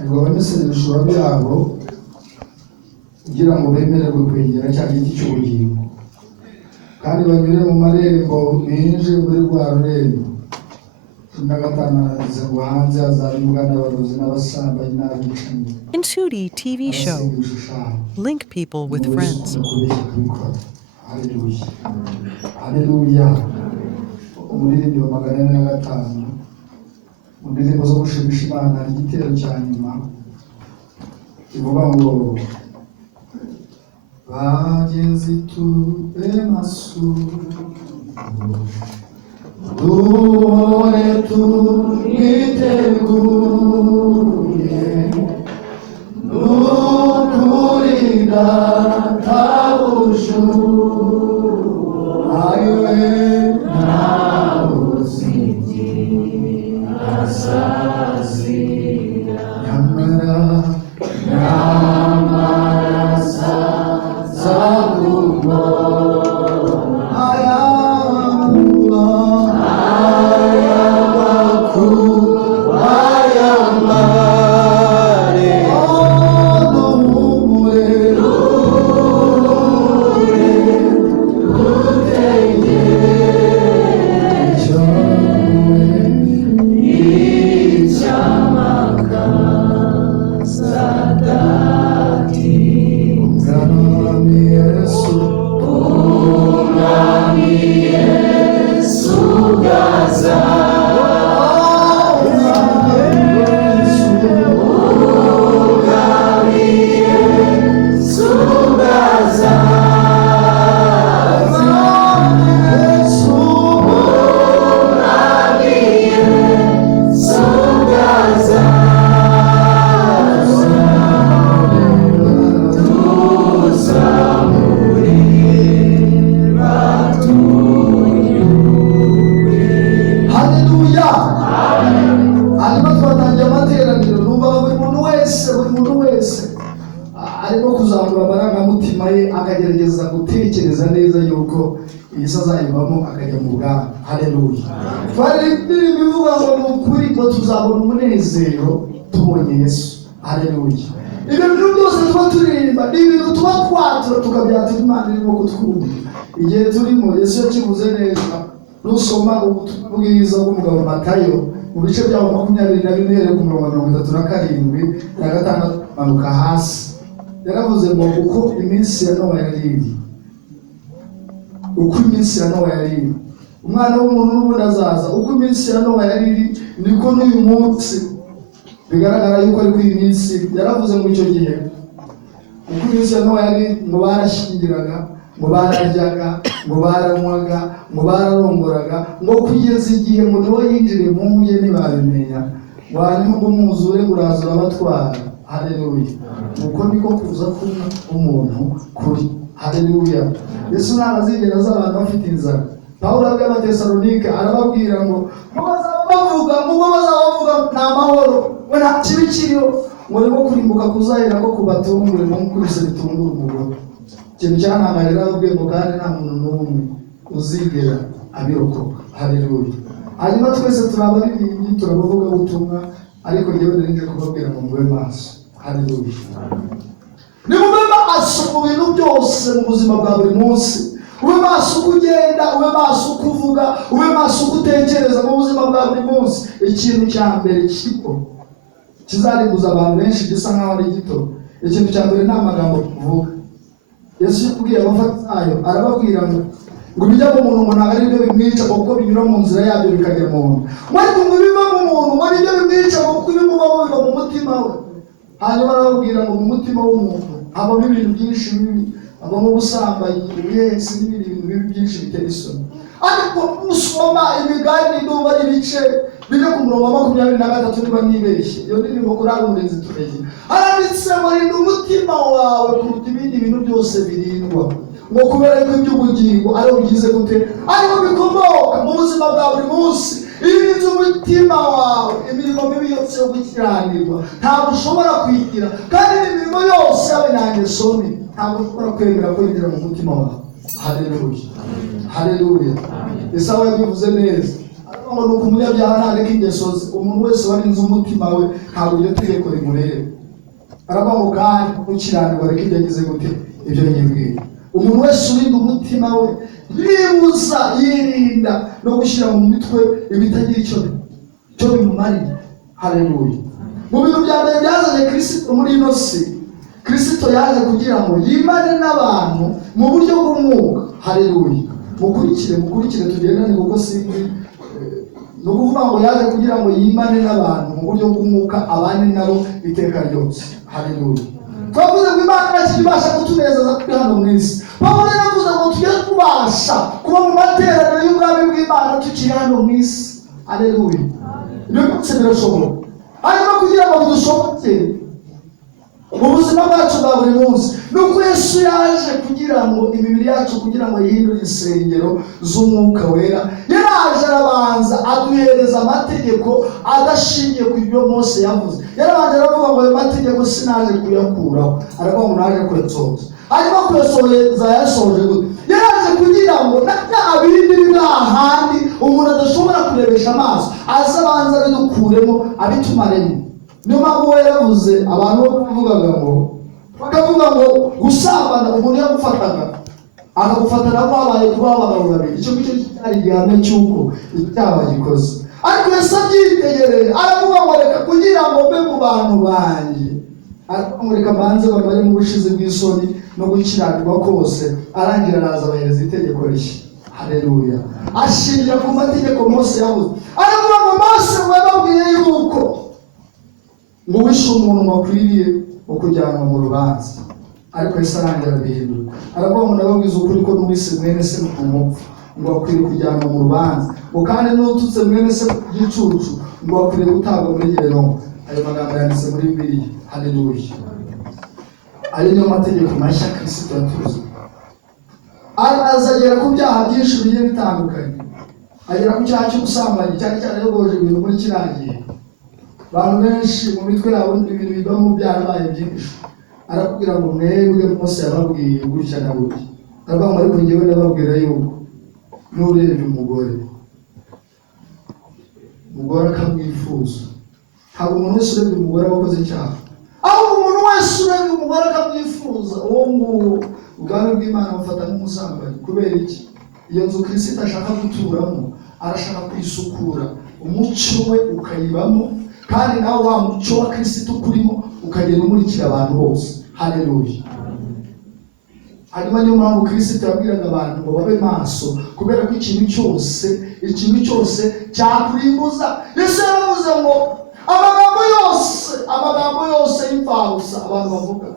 ariko bameseze ibishura byabo kugira ngo bemererwe kwegera cya giti cy'ubugingo kandi banyure mu marembo binjire muri rwa rurembo. Tunagatanaza ngo hanze hazaba imbwa n'abarozi n'abasambanyi n'abicanyi. Insudi TV show. Link people with friends. Haleluya. Haleluya. Umuririmbyi wa 405 mu ndirimbo zo gushimisha Imana hari igitero cya nyuma kivuga ngo bagenzi tube maso duhore twiteguye n'ukurinda ntabushu ayowe arimo kuzamura amarangamutima ye akagerageza gutekereza neza yuko Yesu azayibamo akajya mu bwami. Haleluya. Twari bivuga ngo ni ukuri ko tuzabona umunezero tubonye Yesu. Haleluya. Ibyo bintu byose tuba turirimba ni ibintu tuba twatura tukabyatira Imana irimo kutwumva. Igihe turimo Yesu yakivuze neza, nusoma ubwiza bw'umugabo Matayo mu bice byaho 21 ku murongo 37 na 5 manuka hasi, yaravuze ngo uko iminsi ya Nowa yari iri, uko iminsi ya Nowa yari iri, umwana w'umuntu n'ubundi azaza, uko iminsi ya Nowa yari iri niko n'uyu munsi bigaragara yuko ari ku iminsi. Yaravuze mu icyo gihe uko iminsi ya Nowa yari, ngo barashyingiraga, ngo bararyaga, ngo baranywaga, ngo bararongoraga, ngo kugeza igihe ngo Nowa yinjiriye mu nkuge ntibabimenya, wanyuma ngo umwuzure uraza urabatwara. Haleluya. Uko niko kuza k'umuntu kuri. Haleluya. Yesu ntabwo azigera aza abantu bafite inzara. Pawulo abwira Abatesalonike arababwira ngo bazabavuga nta mahoro, ngo nta kibi kiriho, ngo niko kurimbuka kuzahera ko kubatungure mu nkubise bitungura umugore. Ikintu cyantangaje arababwiye ngo kandi nta muntu n'umwe uzigera abirokoka. Haleluya. Hanyuma twese turabaririmbyi turabavuga ubutumwa, ariko njyewe nje kubabwira ngo mube maso. Haleluya. Ni mube maso mu bintu byose mu buzima bwa buri munsi. Ube maso kugenda, ube maso kuvuga, ube maso gutekereza mu buzima bwa buri munsi. Ikintu cya mbere kizarimbuza abantu benshi gisa nkaho ari gito. Ikintu cya mbere ni amagambo tuvuga. Yesu yabwiye abafarisayo arababwira ngo bijya mu muntu ngo ntabwo ari byo bimwica kuko binyura mu nzira yabyo bikajya mu muntu. Ariko ngo biva mu muntu ngo nibyo bimwica kuko ibimuba biva mu mutima we. Hanyuma arababwira ngo mu mutima w'umuntu habamo ibintu byinshi bibi, habamo ubusambanyi, ubuhehesi n'ibindi bintu bibi byinshi bitera isoni. Ariko usoma imigani n'uba ibice biri ku murongo wa 23 niba nibeshye, iyo ndirimbo Korali Umurinzi tumenye aranditse ngo rinda umutima wawe kuruta ibindi bintu byose birindwa, ngo kubera ko iby'ubugingo ariho bigize gute, ariho bikomoka mu buzima bwa buri munsi. Irinze umutima wawe imirimo mibi yose yo gukiranirwa ntabwo ushobora kwigira, kandi imirimo yose y'abanyangeso mbi ntabwo ushobora kwemera ko yinjira mu mutima wawe. Haleluya. Haleluya. Esawu yabivuze neza, ngo nuko umunyabyaha ntareka ingeso ze, umuntu wese warinze umutima we ntabwo iryo tegeko rimureba. Aravuga ngo kandi ukiranirwa reka ibyo agize gute ibyo yibwira. Umuntu wese urinda umutima we yibuza yirinda no gushyira mu mitwe ibitagira icyo bimumariye. Haleluya. Mu bintu bya mbere byazanye Kristo muri ino si, Kristo yaje kugira ngo yimane n'abantu mu buryo bw'umwuka. Haleluya. Mukurikire tugendane kuko sinzi no kuvuga ngo yaje kugira ngo yimane n'abantu mu buryo bw'umwuka, abandi nabo iteka ryose. Haleluya. Twavuze ngo Imana ikibasha kutunezeza kuri hano mu isi. Pawulo yavuze ngo tujye tubasha kuba mu materaniro y'ubwami bw'Imana tukiri hano mu isi. Haleluya. Ibyo byose birashoboka. Hanyuma kugira ngo bidushoboke mu buzima bwacu bwa buri munsi, nuko Yesu yaje kugira ngo imibiri yacu kugira ngo yihindure insengero z'umwuka wera. Yaraje arabanza aduhereza amategeko adashingiye ku ibyo Mose yavuze. Yarabanza aravuga ngo ayo mategeko sinaje kuyakuraho, aravuga ngo naje kuyasohoza. Hanyuma kuyasohoza yasohoje gute? Yaraje kugira ngo na bindi biri ahandi umuntu adashobora kurebesha amaso, azabanza abidukuremo abitumaremo. Niyo mpamvu we yavuze abantu bakavuga ngo gusambana umuntu yagufataga akagufatana kwabaye kuba abagabo babiri, icyo ngicyo cyari igihano cy'uko icyaha gikoze. Ariko Yesu abyitegereje aravuga ngo reka kugira ngo mbe mu bantu banjye, aravuga ngo reka banze bari mu bushizi bw'isoni no gukiranirwa kose, arangira araza abahereza itegeko rishya. Haleluya. Ashingira ku mategeko Mose yavuze. Aravuga ngo Mose yababwiye yuko ngo wishe umuntu wakwiriye ukujyanwa mu rubanza, ariko Yesu arangira arabihindura. Aravuga ngo ndababwiza ukuri ko n'uwise mwene se n'umupfu ngo akwiriye kujyanwa mu rubanza, ngo kandi n'ututse mwene se y'icucu ngo akwiriye gutabwa muri Gehinomu. Ayo magambo yanditse muri Bibiliya. Haleluya. Ayo niyo mategeko mashya Kristo yatuze. Azagera ku byaha byinshi bigiye bitandukanye. Agera ku cyaha cy'ubusambanyi cyane cyane yogoje ibintu muri kirangiye. Abantu benshi mu mitwe yabo ibintu biva mu byarabaye byinshi. Arakubwira ngo mwebwe Mose yababwiye gutya na gutya. Aravuga ngo ariko njyewe ndababwira yuko n'urebye umugore akamwifuza. Ntabwo umuntu wese urebye umugore wakoze icyaha, ahubwo umuntu wese urebye umugore akamwifuza, uwo nguwo ubwami bw'Imana bufata nk'umusambanyi. Kubera iki? Iyo nzu Kristo ashaka guturamo arashaka kwisukura, umucyo we ukayibamo, kandi nawe wa mucyo wa Kristo ukurimo ukagenda umurikira abantu bose. Haleluya. Hanyuma niyo mpamvu Kristo yabwiraga abantu ngo babe maso, kubera ko ikintu cyose cyakurimbuza. Yesu yaravuze ngo amagambo yose y'imfabusa abantu bavuga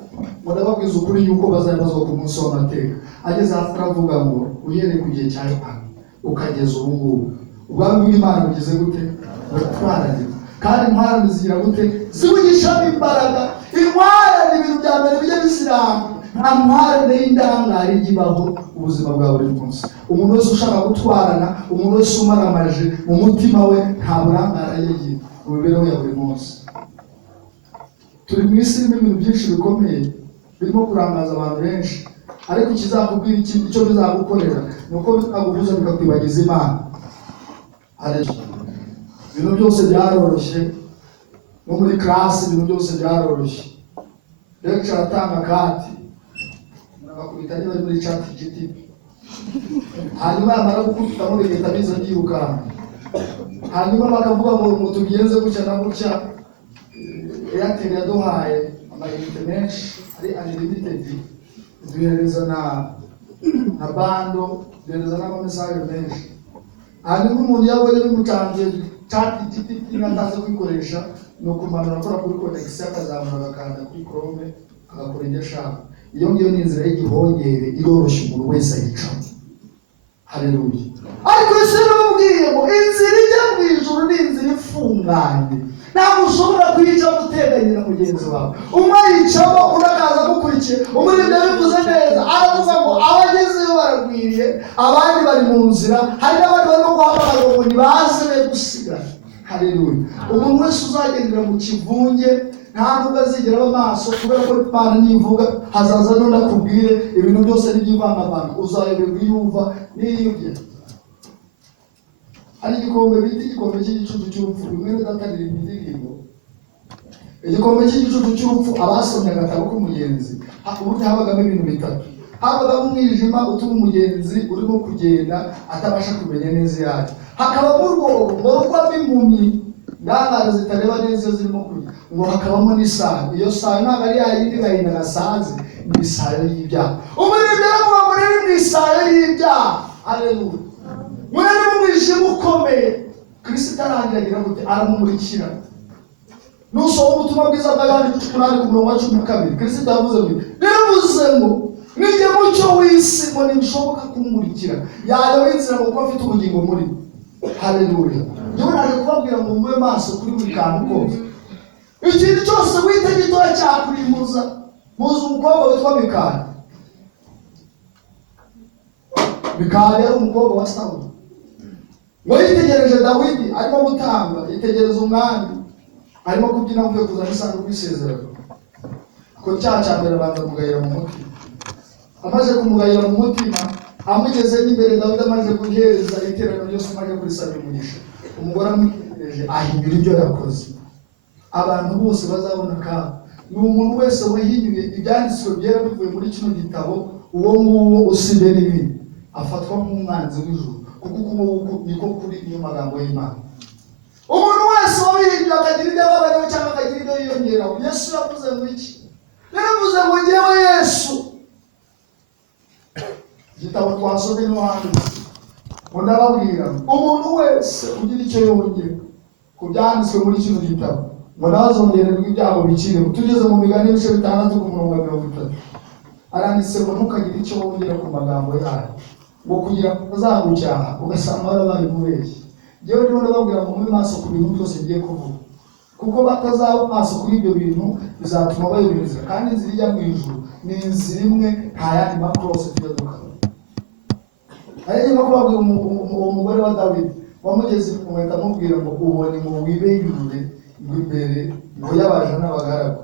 ngo ndababwiza ukuri yuko bazabazwa ku munsi w'amateka. Ageze hafi aravuga ngo uhereye ku gihe cya Yohana ukageza ubu ngubu ubwami bw'Imana bugeze gute? Buratwaranye. Kandi intwarane zigira gute? Zibugishamo imbaraga. Intwarane ibintu bya mbere bijya bisiranga. Nta ntwarane y'indangare igibaho ubuzima bwa buri munsi. Umuntu wese ushaka gutwarana, umuntu wese umaramaje mu mutima we, nta burangare yagiye mu mibereho ya buri munsi. Turi mu isi irimo ibintu byinshi bikomeye birimo kurangaza abantu benshi, ariko ikizakubwira icyo bizagukorera ni uko bizaguhuza bikakwibagiza Imana. Ibintu byose byaroroshye, no muri class ibintu byose byaroroshye. Lecture atanga kati bakubita niba muri chat GTP, hanyuma amara gukubita muri leta biza byirukana, hanyuma bakavuga ngo tubigenze gutya na gutya. Airtel yaduhaye amayinite menshi ari unlimited, duhereza na bando, duhereza n'amamesaje menshi. Hanyuma umuntu yabonye bimucangiye chat GTP nataze kwikoresha, no kumanura akora kuri connection akazamura akanda kuri Chrome agakora ibyo ashaka. Iyo ngiyo ni inzira y'igihongere iroroshye umuntu wese ayicamo. Haleluya. Ariko Yesu yarababwiye ngo inzira ijya mu ijuru ni inzira ifunganye, ntabwo ushobora kuyica uteganye na mugenzi wawe. Umwe yicamo undi akaza gukurikiye. Umuririmbyi yabivuze neza, aravuga ngo abagezeyo baragwiriye, abandi bari mu nzira, hari n'abandi barimo guhamagara ngo nibaze be gusigara. Haleluya. Umuntu wese uzagendera mu kivunge nta nubwo azigera aba maso, kubera ko Imana nivuga hazaza n'undi akubwire ibintu byose n'iby'ivangavanga, uzayoberwa iyo uva n'iyo ugera. hari igikombe bita igikombe cy'igicucu cy'urupfu, bimwe bidatangira indirimbo. Igikombe cy'igicucu cy'urupfu, abasomye agatabo k'umugenzi uburyo habagamo ibintu bitatu. Habagamo umwijima utuma umugenzi urimo kugenda atabasha kumenya neza yayo. Hakabamo urwobo rwamo impumyi ngangara zitareba neza iyo zirimo kurya. Ngo hakabamo n'isaha. Iyo saha ntabwo ari yayindi gahinda gasaze, ni isaha y'ibyaha. Umuririmbyi aravuga ngo rero ni isaha y'ibyaha. Haleluya. Mwene mu mwijima ukomeye, Kristo arangira gute? Aramumurikira. Nusoma ubutumwa bwiza bwa Yohana 8:12, Kristo yavuze ngo nivuze ngo nijye mucyo w'isi, ngo ntibishoboka kumurikira yayoba inzira kuko afite ubugingo muri. Haleluya. Yewe naje kubabwira ngo mube maso kuri buri kantu kose. Ikintu cyose wita gitoya cyakurimuza. Muzi umukobwa witwa Mikali. Mikali yari umukobwa wa Sawuli. Ngo yitegereje Dawidi arimo gutamba, yitegereza umwami arimo kubyina avuye kuzana isanduku y'isezerano. Ko cya mbere abanza kumugayira mu mutima. Amaze kumugayira mu mutima, amugeze n'imbere Dawidi amaze guhereza iterano ryose, amaze kurisaba umugisha. Umugore amwitegereje ahimbira ibyo yakoze. Abantu bose bazabona ka ni umuntu wese wahinyuye ibyanditswe byera bivuye muri kino gitabo, uwo nguwo usibye n'ibindi afatwa nk'umwanzi w'ijuru, kuko ukuboko niko kuri iyo magambo y'Imana. Umuntu wese wabihinyuye akagira ibyo ababayeho cyangwa akagira ibyo yiyongeraho, Yesu yavuze ngo iki? Yaravuze ngo njyewe Yesu. Igitabo twasomye no hanze ngo ndababwira umuntu wese ugira icyo yongera ku byanditswe muri kino gitabo, ngo nazongererwa ibyago bikiriho. Tugeze mu Migani ibice 6:30, aranditse ngo ntukagire icyo wongera ku magambo yayo, ngo kugira ngo uzagucyaha ugasanga warabaye umubeshyi. Yewe rero ndababwira ngo mube maso ku bintu byose bigiye kuvuga, kuko batazaba maso kuri ibyo bintu bizatuma bayobereza. Kandi inzira ijya mu ijuru ni inzira imwe, nta yandi makrose tujya dukora. Ariko kubabwira uwo mugore wa Dawidi wamugeze kumweka amubwira ngo ubone ngo wibeyure ngo imbere ngo yabaje n'abagaragu.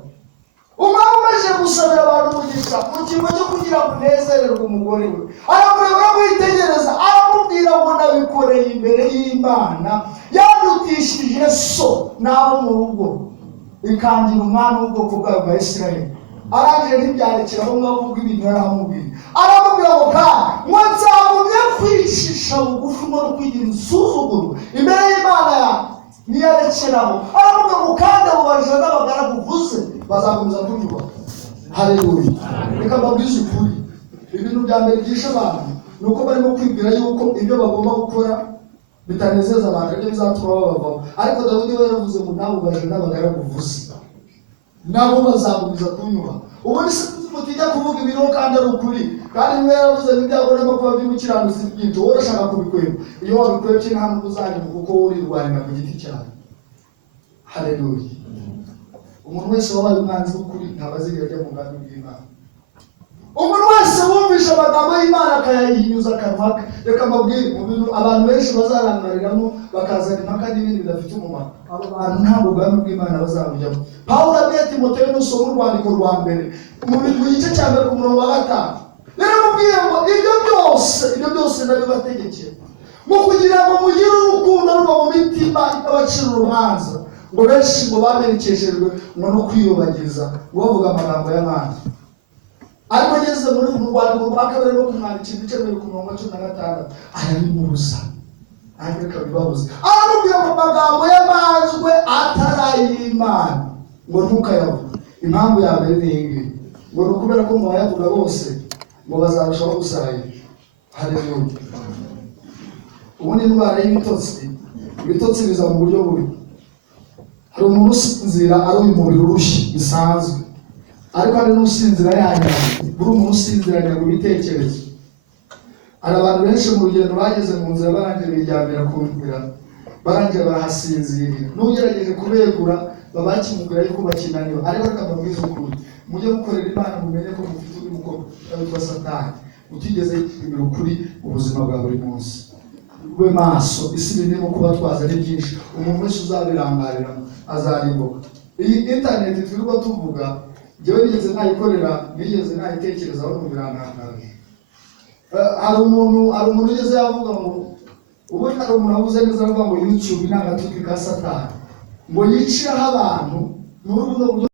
Umwami amaze gusabira abantu umugisha mu cyimbo cyo kugira ngo unezererwe umugore we, aramureba aramwitegereza aramubwira ngo nabikoreye imbere y'Imana yadutishije so n'abo mu rugo, ikangira umwami w'ubwoko bwawe bwa Isirayeli. Arangije ntibyarekera aho ngavuga ibintu yaramubwira. Aramubwira ngo kandi ngo nzagumye kwishisha bugufi no kwigira insuzuguro imbere y'Imana yawe niyarekeraho. Aramubwira ngo kandi abo baje n'abagaragu uvuze bazakomeza kunyubaha. Haleluya. Reka mbabwize ukuri, ibintu bya mbere byishe abantu ni uko barimo kwibwira yuko ibyo bagomba gukora bitanezeza abantu, ibyo bizatuma babavaho. Ariko Dawidi we yaravuze ngo nabo baje n'abagaragu uvuze nabo bazakomeza kunyubaha. Ubundi se mutijya kuvuga ibintu kandi ari ukuri, kandi niwe yaravuze n'ibyago n'amakuba by'umukiranutsi byinshi, wowe urashaka kubikweba. Iyo wabikwebye nta n'ubwo uzanyuma, kuko wowe urirwanira ku giti cyawe. Haleluya. Umuntu wese wabaye umwanzi w'ukuri ntabwo azigera ajya mu bwami bw'Imana. Umuntu wese wumvisha amagambo y'Imana akayahinyuza akanwa ke, reka mbabwire mu bintu abantu benshi bazarangariramo bakazana impaka n'ibindi bidafite umumaro, abo bantu ntabwo ubwami bw'Imana bazabujyamo. Pawulo abwiye Timoteyo nusoma urwandiko rwa mbere mu gice cya mbere ku murongo wa 5, yaramubwiye ngo ibyo byose ndabibategekera ngo kugira ngo mugire urukundo ruba mu mitima abacira urubanza, ngo benshi ngo bamenyekeshejwe ngo no kwiyobagiriza ngo bavuga amagambo y'abandi. Ariko ngeze muri urwandiko rwa kabiri no kumwandikira ibice 16 arabimubuza, ariko bibabuza. Aramubwira ngo amagambo y'abanzwe ataray'Imana ngo ntukayavuge. Impamvu ya mbere ni iyi, ngo ni ukubera ko mu bayavuga bose ngo bazarushaho gusarayira. Haleluya. Ubundi indwara y'ibitotsi, ibitotsi biza mu buryo bubi. Hari umuntu usinzira ari uyu mubiri urushye bisanzwe, ariko hari n'usinzira yanyanye. Buri umuntu usinzira ngo ibitekerezo. Hari abantu benshi mu rugendo bageze mu nzira barangiye biryamira ku nzira, barangiye barahasinzira. N'ugerageje kubegura babakimubwira yuko bakinaniwe, ariko akababwiza ukuri. Mujye mukorera Imana mumenye ko mufite undi mukobwa witwa Satani utigeze yishimira ukuri mu buzima bwa buri munsi. Ube maso, isi birimo kuba twaza ari byinshi, umuntu wese uzabirangarira azarimbuka. Iyi internet twirirwa tuvuga, njyewe nigeze nayitekerezaho mu birangaje. Hari umuntu ugeze yavuga ngo ubundi hari umuntu abuze neza avuga ngo YouTube ni agatuki ka Satani ngo yiciraho abantu muri ubu buryo